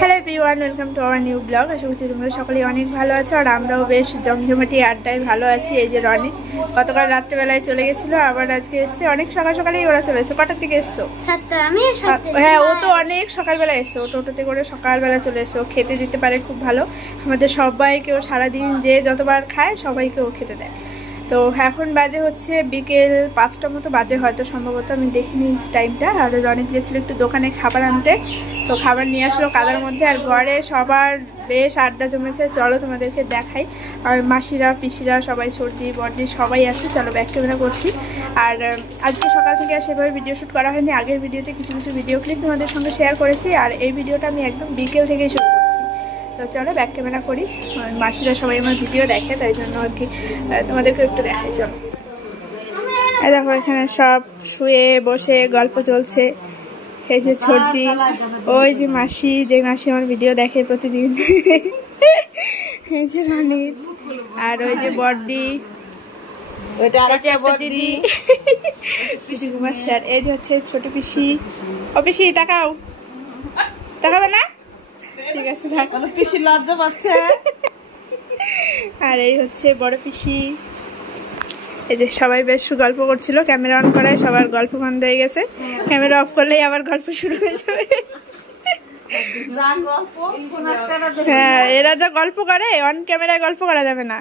Hello everyone, welcome to our new blog. আশা করছি তোমরা সকলেই অনেক ভালো আছো, আর আমরাও বেশ জমজমাটি আড্ডায় ভালো আছি। এই যে রনি গতকাল রাত্রেবেলায় চলে গেছিলো, আবার আজকে এসছে অনেক সকালেই। ওরা চলে এসছো কটার দিকে এসছো? 7টা। আমি 7টা। হ্যাঁ, ও তো অনেক সকালবেলা এসছে, ও টোটোতে করে সকালবেলা চলে এসছে। ও খেতে দিতে পারে খুব ভালো, আমাদের সবাইকে। ও সারাদিন যে যতবার খায় সবাইকে ও খেতে দেয়। তো এখন বাজে হচ্ছে বিকেল 5টা মতো বাজে হয়তো, সম্ভবত, আমি দেখিনি টাইমটা। আর রনিত গেছিলো একটু দোকানে খাবার আনতে, তো খাবার নিয়ে আসলো কাদার মধ্যে। আর ঘরে সবার বেশ আড্ডা জমেছে, চলো তোমাদেরকে দেখাই। আর মাসিরা পিসিরা সবাই, সর্দি বর্দি সবাই আছে। চলো ব্যাক ক্যামেরা করছি। আর আজকে সকাল থেকে আর সেভাবে ভিডিও শ্যুট করা হয়নি। আগের ভিডিওতে কিছু কিছু ভিডিও ক্লিপ তোমাদের সঙ্গে শেয়ার করেছি, আর এই ভিডিওটা আমি একদম বিকেল থেকেই শুরু করছি। তো চলো ব্যাক ক্যামেরা করি। মাসিরা সবাই আমার ভিডিও দেখে, তাই জন্য আর কি তোমাদেরকে একটু দেখাই। চলো, এই দেখো এখানে সব শুয়ে বসে গল্প চলছে। এই যে সর্দি, ওই যে মাসি, যে মাসি আমার ভিডিও দেখে প্রতিদিন, এই যে রনিত, আর ওই যে বর্দি, দিদি দিদি ঘুমাচ্ছে। আর এই যে হচ্ছে ছোট পিসি। ও পিসি তাকাও, তাকাবে না? ঠিক আছে, পিসি লজ্জা পাচ্ছে। আর এই হচ্ছে বড় পিসি। এই যে সবাই বেশ গল্প করছিল, ক্যামেরা অন করায় সবার গল্প বন্ধ হয়ে গেছে। ক্যামেরা অফ করলেই আবার গল্প শুরু হয়ে যাবে। হ্যাঁ, এরা যা গল্প করে অন ক্যামেরায় গল্প করা যাবে না।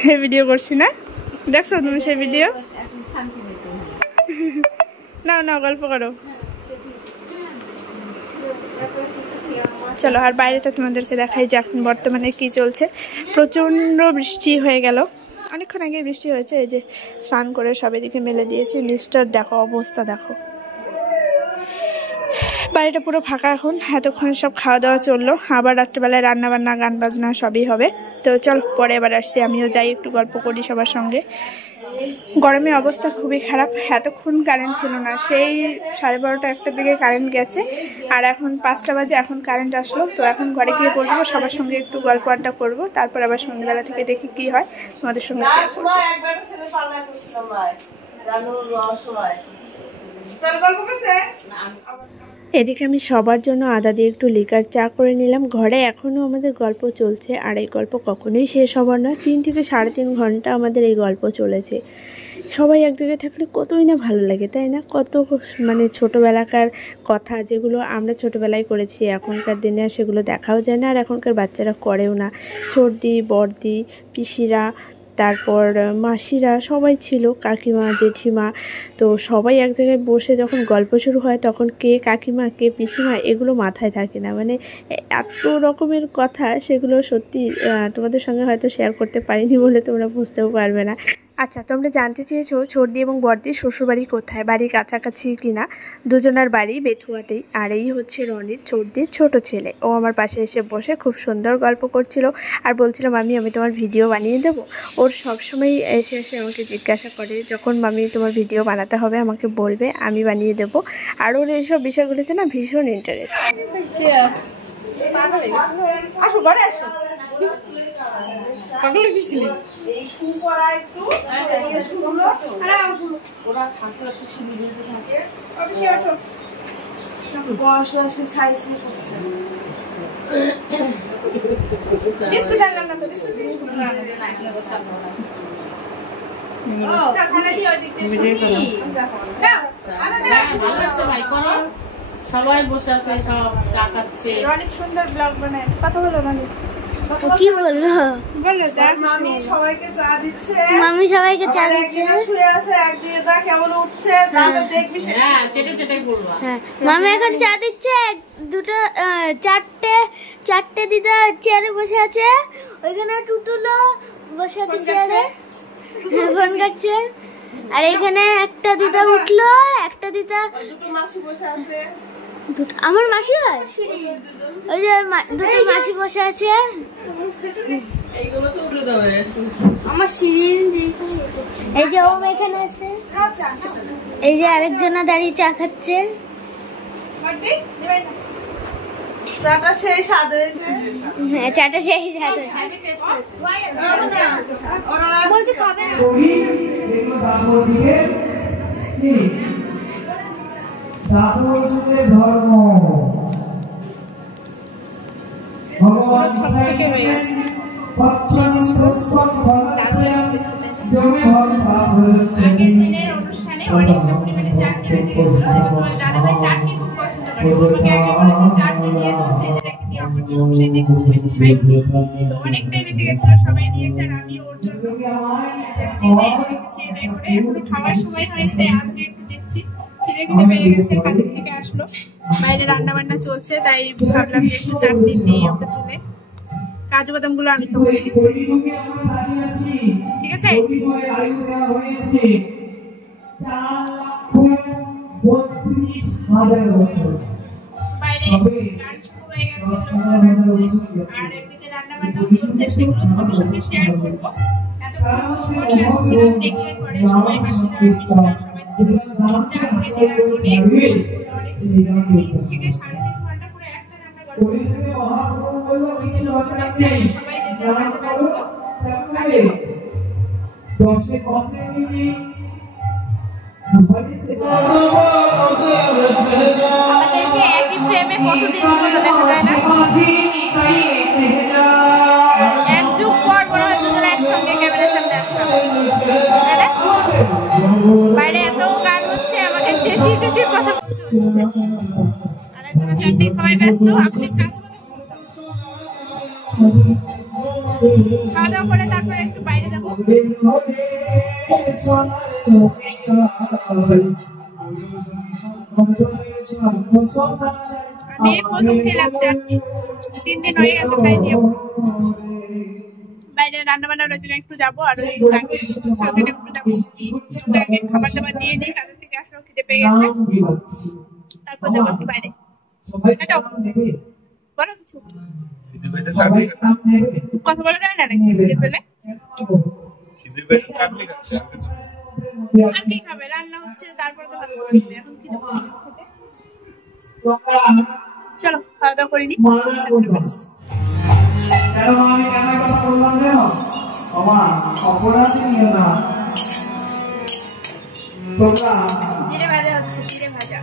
সেই ভিডিও করছি না, দেখছো তুমি সেই ভিডিও? নাও নাও, গল্প করো। চলো, আর বাইরেটা তোমাদেরকে দেখাই যে এখন বর্তমানে কি চলছে। প্রচণ্ড বৃষ্টি হয়ে গেল, অনেকক্ষণ আগে বৃষ্টি হয়েছে। এই যে স্নান করে সব এদিকে মেলে দিয়েছি, নিচটার দেখো অবস্থা, দেখো বাড়িটা পুরো ফাঁকা এখন। এতক্ষণ সব খাওয়া দাওয়া চললো, আবার রাত্রেবেলায় রান্না বান্না গান বাজনা সবই হবে। তো চলো পরে এবার আসছি, আমিও যাই একটু গল্প করি সবার সঙ্গে। গরমে অবস্থা খুবই খারাপ। এতক্ষণ কারেন্ট ছিল না, সেই 12:30 1টার দিকে কারেন্ট গেছে, আর এখন 5টা বাজে, এখন কারেন্ট আসলো। তো এখন ঘরে গিয়ে বলবো, সবার সঙ্গে একটু গল্প আড্ডা করবো, তারপর আবার সন্ধ্যাবেলা থেকে দেখি কি হয় তোমাদের সঙ্গে শেয়ার করবো। এদিকে আমি সবার জন্য আদা দিয়ে একটু লিকার চা করে নিলাম। ঘরে এখনও আমাদের গল্প চলছে, আর এই গল্প কখনোই শেষ হবার নয়। 3 থেকে 3.5 ঘন্টা আমাদের এই গল্প চলেছে। সবাই এক জায়গায় থাকলে কতই না ভালো লাগে, তাই না? কত মানে ছোটোবেলাকার কথা, যেগুলো আমরা ছোটোবেলায় করেছি, এখনকার দিনে আর সেগুলো দেখাও যায় না, আর এখনকার বাচ্চারা করেও না। সর্দি বর্দি পিসিরা, তারপর মাসিরা সবাই ছিল, কাকিমা জেঠিমা। তো সবাই এক জায়গায় বসে যখন গল্প শুরু হয়, তখন কে কাকিমা কে পিসিমা এগুলো মাথায় থাকে না। মানে এত রকমের কথা, সেগুলো সত্যি তোমাদের সঙ্গে হয়তো শেয়ার করতে পারিনি বলে তোমরা বুঝতেও পারবে না। আচ্ছা, তোমরা জানতে চেয়েছো সর্দি এবং বর্দির শ্বশুরবাড়ি কোথায়, বাড়ি কাছাকাছি কিনা। দুজনার বাড়ি বেথুয়াতেই। আর এই হচ্ছে রনির, সর্দির ছোট ছেলে। ও আমার পাশে এসে বসে খুব সুন্দর গল্প করছিল, আর বলছিল মামি আমি তোমার ভিডিও বানিয়ে দেবো। ওর সবসময় এসে এসে আমাকে জিজ্ঞাসা করে, যখন মামি তোমার ভিডিও বানাতে হবে আমাকে বলবে, আমি বানিয়ে দেবো। আর ওর এইসব বিষয়গুলিতে না ভীষণ ইন্টারেস্ট। আসো ঘরে আসো। পাগল গেছিলি এই শু পরা একটু এই শুগুলো আরে ওরা থাকে হচ্ছে শিবিরে থাকে অবশ্যই আছো বয়স আসে সাইজ নিয়ে করছে বিস্কুট আনলাম না, বিস্কুট না না বসা ও খানা দিয়ে ওই দিক দিয়ে দাও ভালো আছে ভাই করো। সবাই বসে আছে, সব চা খাচ্ছে। অনেক সুন্দর ব্লগ বানায়। কথা বলো মানে কি বললো? বলো চা। মামি সবাইকে চা দিচ্ছে, মামি সবাইকে চা দিচ্ছে। শুয়ে আছে একদিকে, দা কেমন উঠছে যাতে দেখবি। হ্যাঁ সেটাই বলবো। হ্যাঁ, মামি এখন চা দিচ্ছে। দুটো চারটে দিদা চেয়ারে বসে আছে। ওইখানে টুটুলো বসে আছে চেয়ারে, ফোন কাটছে। আর এখানে একটা দিদা উঠলো, একটা দিদা মাসি বসে আছে। আমার মাসি হয়, ওই যে দুটো মাসি বসে আছে। আমার শিরিন, এই যে ওম এখানে আছে। এই যে আরেকজনা দাঁড়িয়ে চা খাচ্ছে। চাটা সেই স্বাদ হয়েছে। হ্যাঁ, চাটা সেই স্বাদ হয়েছে। বলছে খাবে না। থেকে হয়ে গেছে আগের দিনের অনুষ্ঠানে অনেকটা পরিমাণে চাটনি বেঁচে গেছিল। তোমার দাদাভাই চাটনি খুব পছন্দ করে, তোমাকে আগে বলেছি চাটনি দিয়ে ভেজে রেখে দিও আমার জন্য, সেটা খুব বেশি খাই। তো অনেকটাই বেঁচে গেছিল, সবাই নিয়েছে আর আমি ওর জন্য এটাই করে এখনো খাওয়ার সময় হয়নি, তাই আজকে একটু দিচ্ছি। খিদে খিদে পেয়ে গেছে, কাজের থেকে আসলো, বাইরে রান্না বান্না চলছে, তাই ভাবলাম যে একটু চাটনি দিই ওকে তুলে। কাজু বাদাম গুলো আমি খাবো, ঠিক আছে? বাইরে গান শুরু হয়ে গেছে আর এদিকে রান্না বান্নাও চলছে, সেগুলো তোমাদের সঙ্গে শেয়ার করবো। দেখলে পরে সবাই মাসিরা সবাই থেকে 3.5 ঘন্টা পুরো একটা রান্না সবাই ব্যস্ত। আমাদেরকে একই ফ্রেমে কতদিন হলো দেখা যায় না, এক যুগ পর মনে হয় দুজনে একসঙ্গে ক্যামেরার সামনে আসলাম। বাইরে এত গান হচ্ছে, আমাকে চেঁচিয়ে চেঁচিয়ে কথা বলতে হচ্ছে, আর একজনের চারটে সবাই ব্যস্ত। আপনি খাওয়া দাওয়া করে তারপরে একটু বাইরে যাবো। আমি প্রথম খেলাম চাটনি, 3 দিন হয়ে গেছে খাই দিয়ে। বাইরে রান্না বান্নার জন্য একটু যাবো, আর একটু যাবো, খাবার দাবার দিয়ে দিই, কাজের থেকে আসলো, খিদে পেয়ে গেছে, তারপর যাবো একটু বাইরে। বলো কিছু, কথা বলা যায় না নাকি খিদে পেলে? আর কি খাবে, রান্না হচ্ছে, তারপর তো ভাত খাওয়া যাবে। এখন খিদে পেলে চলো খাওয়া দাওয়া করে নিই। জিরে ভাজা হচ্ছে, জিরে ভাজা,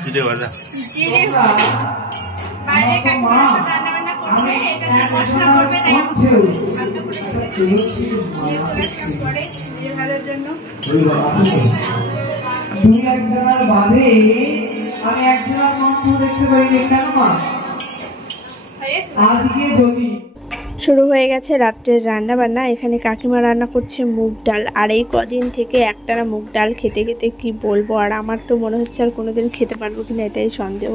জিরে ভাজা, জিরে বাইরে কাকিমা রান্না বান্না করবে, এটা দিয়ে মশলা করবে, তাই আমি ভাজা করে দিয়ে চলে আসলাম পরে জিরে ভাজার জন্য। তুমি একজনের বাদে আমি একজনের মাংস দেখতে পাইনি কেন মা? আজকে যদি শুরু হয়ে গেছে রাত্রের রান্না বান্না। এখানে কাকিমা রান্না করছে মুগ ডাল, আর এই কদিন থেকে একটানা মুগ ডাল খেতে খেতে কি বলবো, আর আমার তো মনে হচ্ছে আর কোনোদিন খেতে পারবো কিনা এটাই সন্দেহ।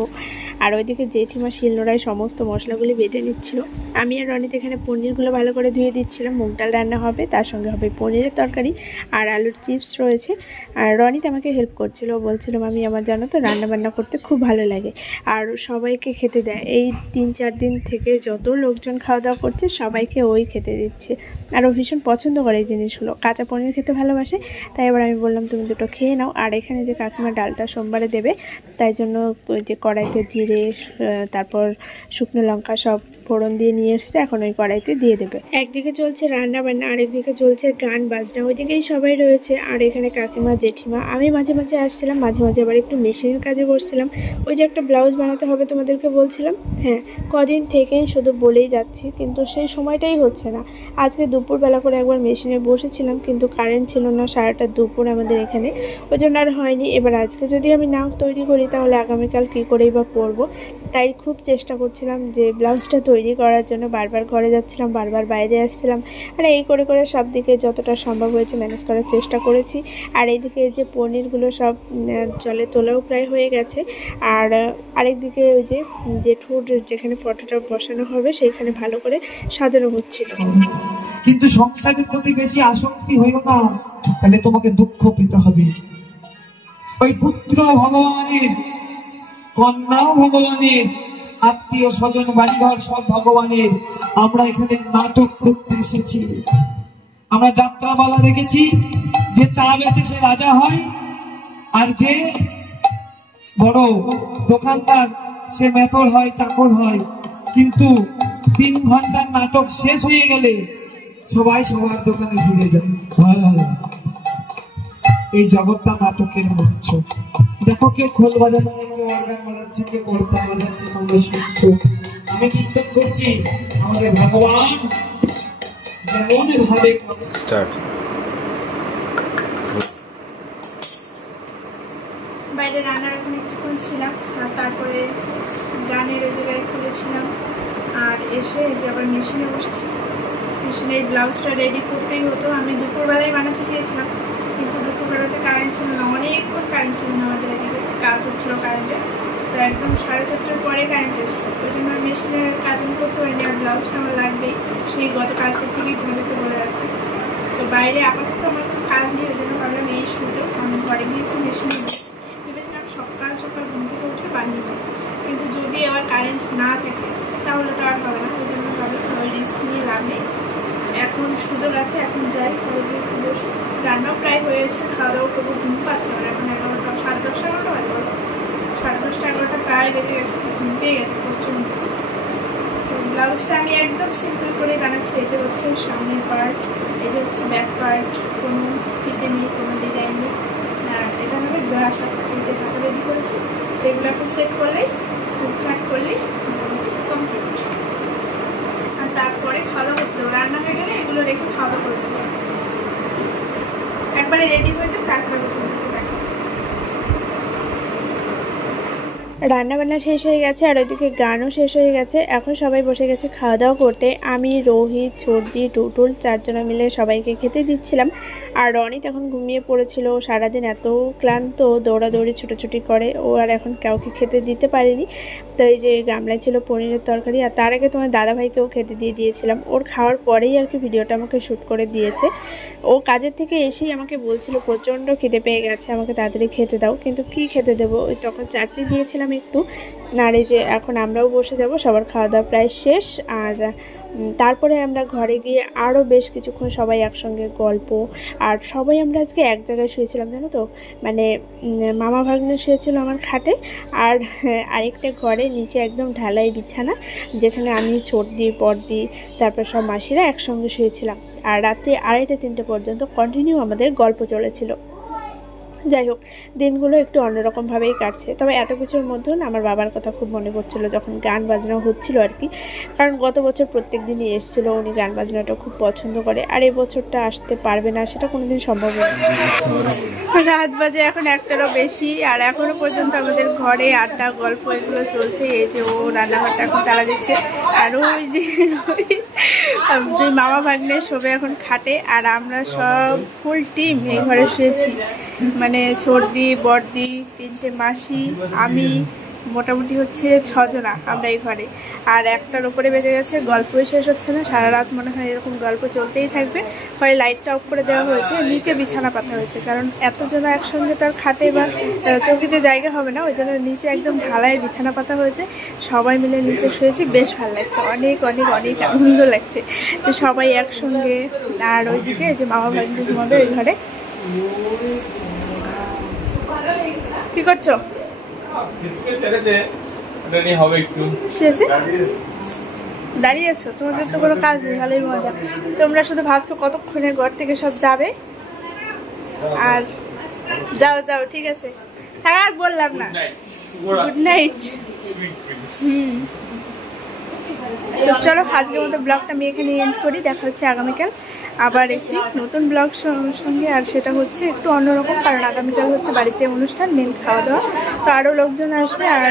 আর ওইদিকে জেঠিমা শিলনোড়ায় সমস্ত মশলাগুলি বেটে নিচ্ছিল, আমি আর রনিত এখানে পনিরগুলো ভালো করে ধুয়ে দিচ্ছিলাম। মুগ ডাল রান্না হবে, তার সঙ্গে হবে পনিরের তরকারি আর আলুর চিপস রয়েছে। আর রনিত আমাকে হেল্প করছিল, বলছিল আমি আমার জানো তো রান্না বান্না করতে খুব ভালো লাগে, আর সবাইকে খেতে দেয়। এই 3-4 দিন থেকে যত লোকজন খাওয়া দাওয়া করছে সবাইকে ওই খেতে দিচ্ছে, আর ও ভীষণ পছন্দ করে এই জিনিসগুলো, কাঁচা পনির খেতে ভালোবাসে। তাই এবার আমি বললাম তুমি দুটো খেয়ে নাও। আর এখানে যে কাকিমা ডালটা সোমবারে দেবে, তাই জন্য যে কড়াইতে জিরে তারপর শুকনো লঙ্কা সব ফোড়ন দিয়ে নিয়ে এসছে, এখন ওই কড়াইতে দিয়ে দেবে। একদিকে চলছে রান্না বান্না, আরেকদিকে চলছে গান বাজনা, ওইদিকেই সবাই রয়েছে। আর এখানে কাকিমা জেঠিমা, আমি মাঝে মাঝে আসছিলাম, মাঝে মাঝে আবার একটু মেশিনের কাজে করছিলাম। ওই যে একটা ব্লাউজ বানাতে হবে তোমাদেরকে বলছিলাম, হ্যাঁ কদিন থেকেই শুধু বলেই যাচ্ছি, কিন্তু সেই সময়টাই হচ্ছে না। আজকে দুপুরবেলা করে একবার মেশিনে বসেছিলাম, কিন্তু কারেন্ট ছিল না সারাটা দুপুর আমাদের এখানে, ওই জন্য আর হয়নি। এবার আজকে যদি আমি না তৈরি করি তাহলে আগামীকাল কী করেই বা পরবো, তাই খুব চেষ্টা করছিলাম যে ব্লাউজটা তৈরি করার জন্য। বারবার ঘরে যাচ্ছিলাম, বারবার বাইরে আসছিলাম, আর এই করে করে সব দিকে যতটা সম্ভব হয়েছে ম্যানেজ করার চেষ্টা করেছি। আর এইদিকে যে পনিরগুলো সব জলে তোলাও প্রায় হয়ে গেছে, আর আরেকদিকে ওই যে জেঠুর যেখানে ফটোটা বসানো হবে সেইখানে ভালো করে সাজানো হচ্ছিল। কিন্তু সংসারের প্রতি বেশি আসক্তি হইও না, তাহলে তোমাকে দুঃখ পেতে হবে। ওই পুত্র ভগবানের, কন্যাও ভগবানের, আত্মীয় স্বজন বাড়িঘর সব ভগবানের। আমরা এখানে নাটক করতে এসেছি। আমরা যাত্রাপালা রেখেছি, যে চা বেচে সে রাজা হয়, আর যে বড় দোকানদার সে মেথর হয়, চাকর হয়। কিন্তু 3 ঘন্টার নাটক শেষ হয়ে গেলে সবাই সবার দোকানে ফিরে যায়। এই জগৎটা নাটকের মঞ্চ। দেখো কে খোল বাজাচ্ছে, কে অর্গান বাজাচ্ছে, কে কর্তাল বাজাচ্ছে, তোমরা শুনছো। আমি কীর্তন করছি আমাদের ভগবান যেমন ভাবে। বাইরে রান্নার ওখানে কিছুক্ষণ ছিলাম, আর তারপরে গানের ওই জায়গায় খুলেছিলাম, আর এসে যে আবার মেশিনে বসেছি। মেশিনে এই ব্লাউজটা রেডি করতেই হতো। আমি দুপুরবেলায় বানাতে চেয়েছিলাম, কিন্তু দুপুরবেলাতে কারেন্ট ছিল না, অনেকক্ষণ কারেন্ট ছিল না, আমাদের এদিকে কাজ হচ্ছিলো কারেন্টে। তো একদম 4:30টার পরে কারেন্ট এসছে, ওই জন্য মেশিনের কাজ আমি করতে পারিনি। আর ব্লাউজটা আমার লাগবেই, সেই গতকালকে থেকেই তোমাদেরকে বলে যাচ্ছে। তো বাইরে আপাতত আমার কোনো কাজ নেই, ওই জন্য ভাবলাম এই সুযোগ আমি ঘরে গিয়ে একটু মেশিনে ভেবেছিলাম সকাল সকাল ঘুম থেকে উঠে বানিয়ে দেবো, কিন্তু যদি আবার কারেন্ট না থাকে তাহলে তো আর হবে না। ওই জন্য ভাবলাম ওই রিস্ক নিয়ে লাভ নেই, এখন সুযোগ আছে, এখন যাই ঘরে একটু বসে। রান্নাও প্রায় হয়ে এসেছে, খাওয়া দাওয়া করবো। ঘুম পাচ্ছে আমার এখন 11টা, 10:30, 11টা বাজে, 10:30, 11টা প্রায় বেজে গেছে, ঘুম পেয়ে গেছে প্রচণ্ড। তো ব্লাউজটা আমি একদম সিম্পল করে বানাচ্ছি। এই যে হচ্ছে সামনের পার্ট, এই যে হচ্ছে ব্যাক পার্ট, কোনো ফিতে নেই, কোনো ডিজাইন নেই। আর এটা হবে গলা সাথে, এই যে হাতে রেডি করেছি, এগুলো একটু সেট করলেই, হুকহাট করলেই কমপ্লিট। আর তারপরে খাওয়া দাওয়া করতে দেবো, রান্না হয়ে গেলে এগুলো রেখে খাওয়া দাওয়া করে দেবো। একবারে রেডি হয়ে যাক, তারপরে রান্নাবান্না শেষ হয়ে গেছে, আর ওইদিকে গানও শেষ হয়ে গেছে। এখন সবাই বসে গেছে খাওয়া দাওয়া করতে। আমি, রোহিত, ছর্দি, টুটুল 4 জনা মিলে সবাইকে খেতে দিচ্ছিলাম। আর রনিত এখন ঘুমিয়ে পড়েছিল, সারাদিন এত ক্লান্ত, দৌড়াদৌড়ি ছুটোছুটি করে, ও আর এখন কাউকে খেতে দিতে পারেনি। তো এই যে গামলায় ছিল পনিরের তরকারি, আর তার আগে তোমার দাদাভাইকেও খেতে দিয়ে দিয়েছিলাম। ওর খাওয়ার পরেই আর কি ভিডিওটা আমাকে শ্যুট করে দিয়েছে। ও কাজের থেকে এসেই আমাকে বলছিল প্রচণ্ড খিদে পেয়ে গেছে, আমাকে তাড়াতাড়ি খেতে দাও। কিন্তু কি খেতে দেবো, ওই তখন চাটনি দিয়েছিলাম একটু। নাড়ে যে এখন আমরাও বসে যাব, সবার খাওয়া দাওয়া প্রায় শেষ। আর তারপরে আমরা ঘরে গিয়ে আরও বেশ কিছুক্ষণ সবাই একসঙ্গে গল্প। আর সবাই আমরা আজকে এক জায়গায় শুয়েছিলাম, জানো তো, মানে মামা ভাগ্নে শুয়েছিল আমার খাটে, আর আরেকটা ঘরে নিচে একদম ঢালাই বিছানা, যেখানে আমি ছর্দি, পর্দি, তারপর সব মাসিরা একসঙ্গে শুয়েছিলাম। আর রাত্রি 2:30-3টে পর্যন্ত কন্টিনিউ আমাদের গল্প চলেছিল। যাই হোক, দিনগুলো একটু অন্যরকমভাবেই কাটছে। তবে এত কিছুর মধ্যেও না আমার বাবার কথা খুব মনে পড়ছিল, যখন গান বাজনা হচ্ছিল আর কি। কারণ গত বছর প্রত্যেক দিনই এসেছিলো, উনি গান বাজনাটা খুব পছন্দ করে। আর এই বছরটা আসতে পারবে না, সেটা কোনোদিন সম্ভব নয়। রাত বাজে এখন 1টারও বেশি, আর এখনও পর্যন্ত আমাদের ঘরে আড্ডা, গল্প এগুলো চলছে। এই যে ও রান্নাঘরটা এখন তালা দিচ্ছে, আর ওই যে দুই মামা ভাগ্নে শোবে এখন খাটে, আর আমরা সব ফুল টিম এই ঘরে শুয়েছি। মানে ছর্দি, বর্দি, 3টে মাসি, আমি, মোটামুটি হচ্ছে 6 জনা আমরা এই ঘরে। আর 1টার উপরে বেজে গেছে, গল্পই শেষ হচ্ছে না। সারা রাত মনে হয় এরকম গল্প চলতেই থাকবে। ঘরে লাইটটা অফ করে দেওয়া হয়েছে, নিচে বিছানা পাতা হয়েছে, কারণ এতজনা একসঙ্গে তার খাটে বা চৌকিতে জায়গা হবে না, ওই জন্য নিচে একদম ঢালাই বিছানা পাতা হয়েছে। সবাই মিলে নিচে শুয়েছি, বেশ ভালো লাগছে, অনেক অনেক অনেক আনন্দ লাগছে তো সবাই একসঙ্গে। আর ওইদিকে যে মামা ভাগ্নে ঘুমাবে ওই ঘরে। কি করছো? দাঁড়িয়ে আছো? তোমাদের তো কোনো কাজ নেই, ভালোই মজা। তোমরা শুধু ভাবছো কতক্ষণে ঘর থেকে সব যাবে। আর যাও যাও, ঠিক আছে, থাক আর বললাম না। Good night. তো চলো, আজকের মতো ব্লগটা আমি এখানে এন্ড করি। দেখা হচ্ছে আগামীকাল আবার একটি নতুন ব্লগ সঙ্গে। আর সেটা হচ্ছে একটু অন্যরকম, কারণ আগামীকাল হচ্ছে বাড়িতে অনুষ্ঠান, মেন খাওয়া দাওয়া। তো আরও লোকজন আসবে, আর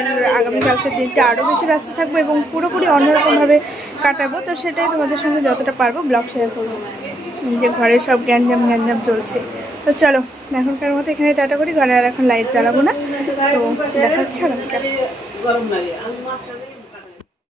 আগামীকালকের দিনটা আরও বেশি ব্যস্ত থাকবো এবং পুরোপুরি অন্যরকমভাবে কাটাবো। তো সেটাই তোমাদের সঙ্গে যতটা পারবো ব্লগ শেয়ার করবো, যে ঘরে সব গ্যাঞ্জাম চলছে। তো চলো, এখনকার মতো এখানে টাটা করি। ঘরে আর এখন লাইট জ্বালাবো না। তো দেখা হচ্ছে আগামীকাল।